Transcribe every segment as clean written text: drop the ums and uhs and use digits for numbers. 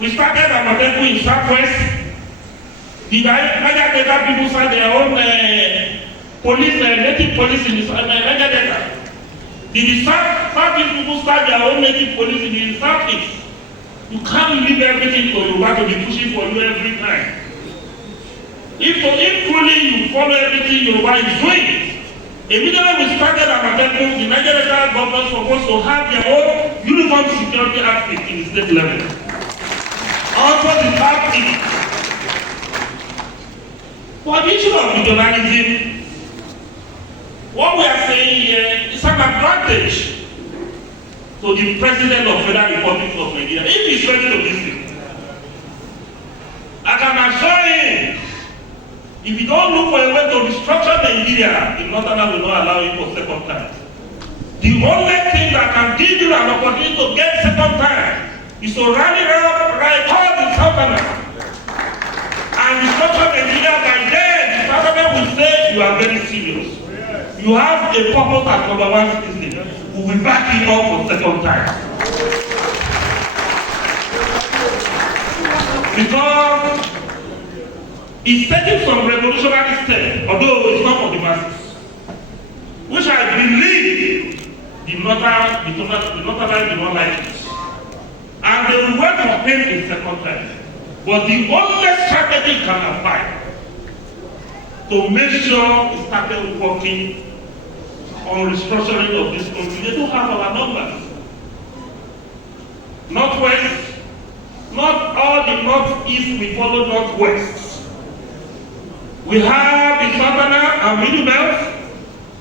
We started Amoteku in Southwest. The Niger Delta people started their own police, native police in the Niger Delta. The Southeast people start their own native police in the Southeast. You can't leave everything for Yoruba to be pushing for you every time. If truly you follow everything Yoruba is doing, immediately we started Amoteku, the Niger Delta government supposed to have their own uniform security outfit in the state level. Also the Southeast. For the issue of regionalism, what we are saying here is an advantage to the President of the Federal Republic of Nigeria, if he is ready to listen. I can assure him, if you don't look for a way to restructure Nigeria, the Northerners will not allow you for second time. The only thing that can give you an opportunity to get second time is to rally around like all the Southerners and restructure Nigeria. By then, the Southerners will say you are very serious. You have a purpose as number one citizen. We will back you up for second time. Because it's taking some revolutionary steps, although it's not for the masses, which I believe the Northerners do not like it. And they will work for him in second time. But the only strategy can apply to make sure he started working on restructuring of this country. They don't have our numbers. Northwest, not all the Northeast, we follow Northwest. We have the Southern and Middle Belt,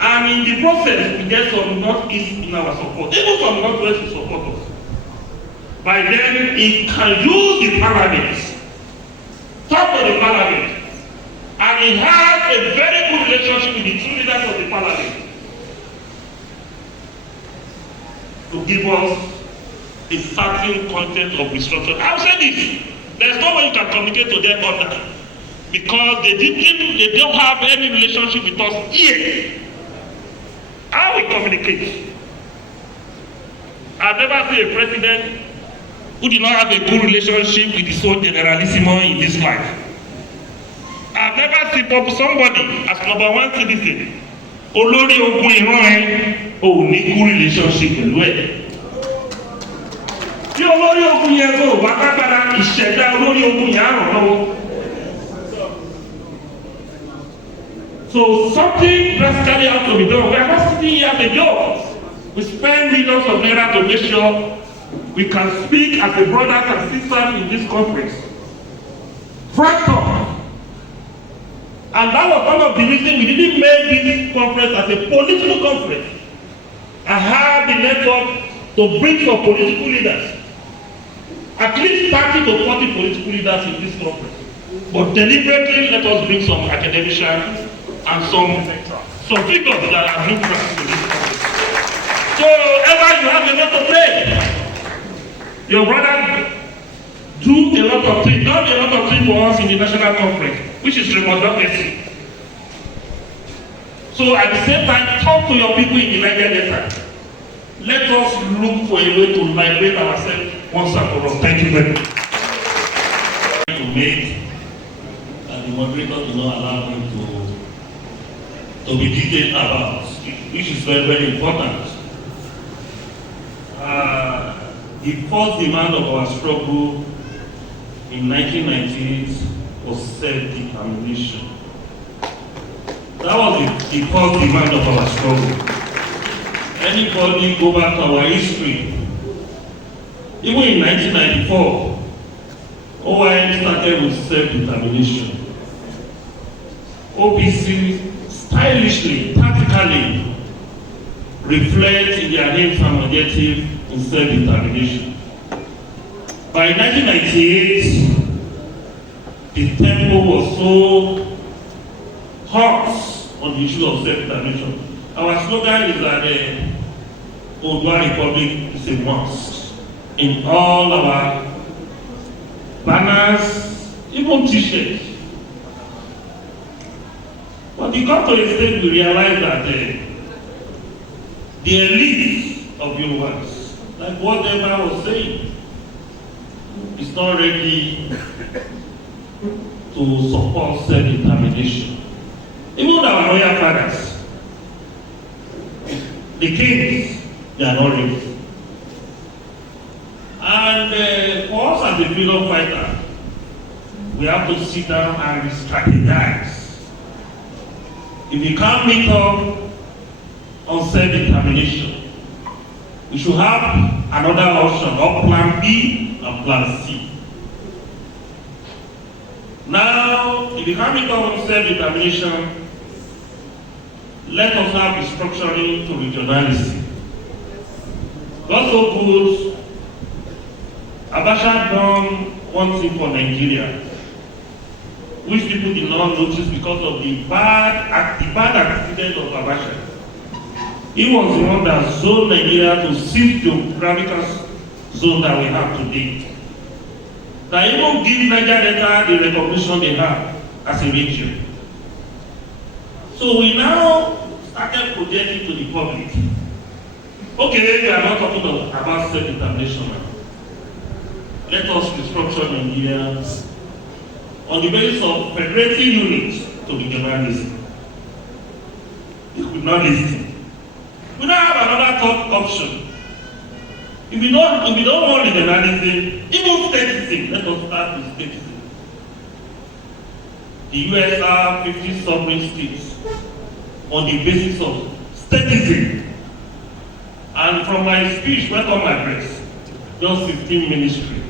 and in the process, we get some Northeast in our support. Even some Northwest will support us. By then, it can use the parliament, talk to the parliament, and it has a very good relationship with the two leaders of the parliament to give us a certain content of restructuring. I'll say this, there's no way you can communicate to them on that, because they don't have any relationship with us here. How we communicate? I've never seen a president who did not have a good relationship with his own generalissimo in this life. I've never seen somebody as number one citizen, olórí ogun ìran ẹ ò ní good relationship pẹ̀lú ẹ̀. Tí olórí ogun yẹn kò wá kágbára ìṣẹ̀dá olórí ogun yẹn á ràn lọ́wọ́. So something drastically has to be done. We are not sitting here as a job. We spend millions of naira to make sure we can speak as a brothers and sisters in this conference. Frank talk. And that was one of the reasons we didn't make this conference as a political conference. I had the network to bring some political leaders. At least 30 to 40 political leaders in this conference. But deliberately let us bring some academicians and some figures that are neutral to this conference. So ever you have a lot to play. Your brother do a lot of things, done a lot of things for us in the national conference, which is democracy. So at the same time, talk to your people in the Niger Delta. Let us look for a way to liberate ourselves once and for all. Thank you very much. To make and the moderator do not allow me to be detailed about, which is very, very important. The first demand of our struggle in 1998 was self-determination. That was the first demand of our struggle. Anybody go back to our history, even in 1994, OIM started with self-determination. OPC stylishly, tactically reflect in their aims and objectives in self-determination. By 1998, the tempo was so hot on the issue of self-determination. Our slogan is that the Odua Republic is a must. In all our banners, even t-shirts. But we got to a stage we realized that the elite of Yorubas, like what Emma was saying, is not ready to support self-determination. Even our royal fathers, the kings, they are not ready. And for us as a freedom fighter, we have to sit down and strategize. If you can't meet up on self-determination, we should have another option, or plan B and plan C. Now, if you can't meet up on self-determination, let us have restructuring to regionalism. God so good, Abacha done one thing for Nigeria, which people did not notice because of the bad accident of Abacha. He was the one that zoned Nigeria to 6 geographical zones that we have today. That even give Niger Delta the recognition they have as a region. So we now started projecting to the public. Okay, we are not talking about self-determination now. Let us restructure Nigeria on the basis of federating units to regionalism. You could not listen. We now have another third option. If we don't want regionalism, even statism, let us start with statism. The US have 50 sovereign states on the basis of statism. And from my speech, welcome my press, just 15 ministry.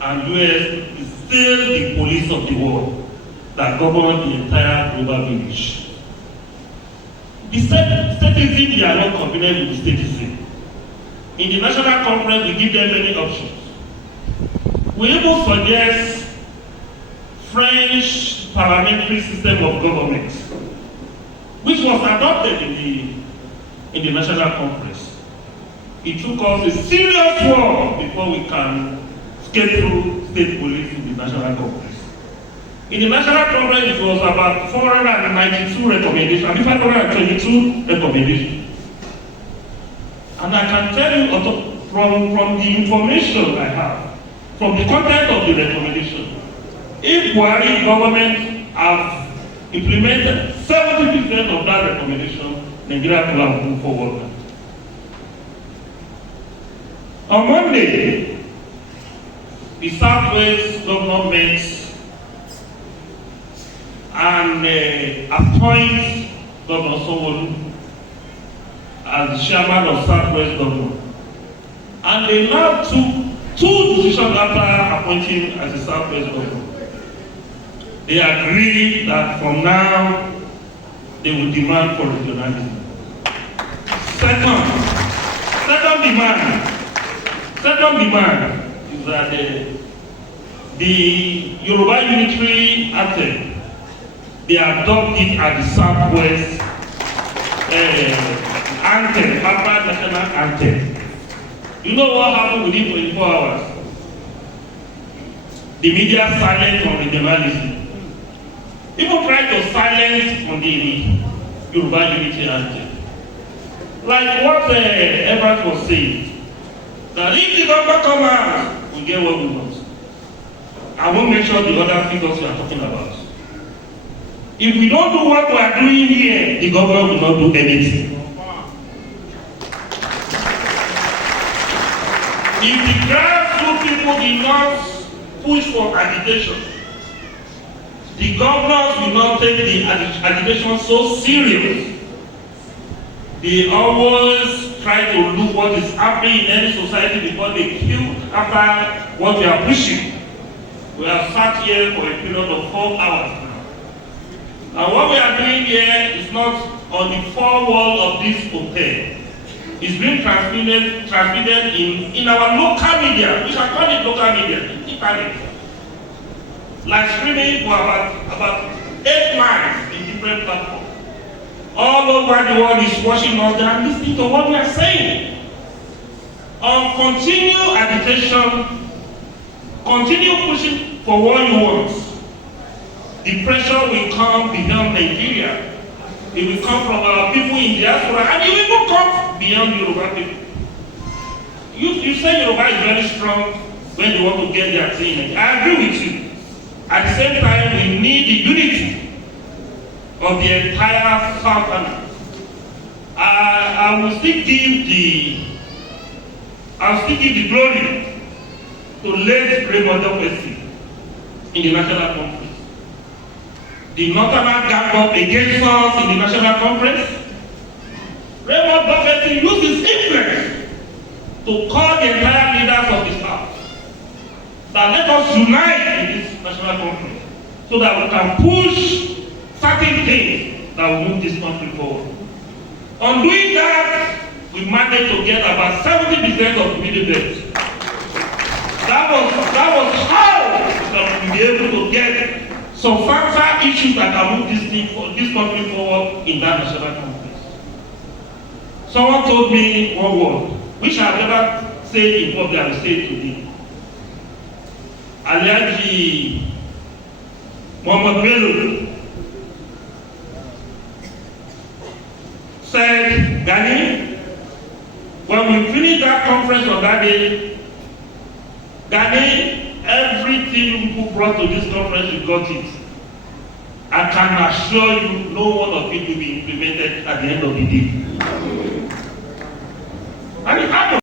And US is still the police of the world that governs the entire global village. The statism, they are not convenient with the statism. In the national conference, we give them many options. We even suggest French parliamentary system of government, which was adopted in the national conference. It took us a serious work before we can scale through state police in the national conference. In the national conference, it was about 492 recommendations, 522 recommendations. And I can tell you from the information I have, from the content of the recommendation, if Buhari government have implemented 70% of that recommendation, Nigeria will have moved forward. On Monday, the Southwest government met and appoint Governor Sanwo-Olu as the chairman of Southwest government. And they now took 2 decisions after appointing as the Southwest governor. They agreed that from now they will demand for regionalism. Second demand is that the Yoruba Unitary Anthem, they adopt it as the Southwest anthem, national anthem. You know what happened within 24 hours? The media silent on regionalism. People try to silence on the Yoruba Unity Anthem. Like what Everett was saying, that if the government come out, we get what we want. I won't mention the other figures we are talking about. If we don't do what we are doing here, the government will not do anything. If the grassroots people did not push for agitation, the governors will not take the agitation so serious. They always try to look what is happening in any society before they kill after what we are pushing. We have sat here for a period of 4 hours now. And what we are doing here is not on the 4 walls of this hotel. It's being transmitted in our local media, which I call it local media, internet. Like streaming for about 8 miles in different platforms. All over the world is watching us and listening to what we are saying. Continue agitation, continue pushing for what you want. The pressure will come beyond Nigeria. It will come from our people in diaspora, and it will even come beyond Yoruba people. You say Yoruba is very strong, when they want to get their thing. I agree with you. At the same time, we need the unity of the entire Southern. I will still give the glory to late Raymond Douglas in the National Conference. The Northerners gang up against us in the National Conference. Raymond Douglas used his influence to call the entire leaders of the South that let us unite in this National Conference so that we can push certain things that will move this country forward. On doing that, we managed to get about 70% of the middle belt. That was how we can be able to get some further issues that can move this country forward in that National Conference. Someone told me one word, which I have never said in public, I will say it today. Alhaji Muhammad Bello said, Gani, when we finish that conference on that day, Gani, everything you brought to this conference, you got it. I can assure you, no one of it will be implemented at the end of the day. And it happened.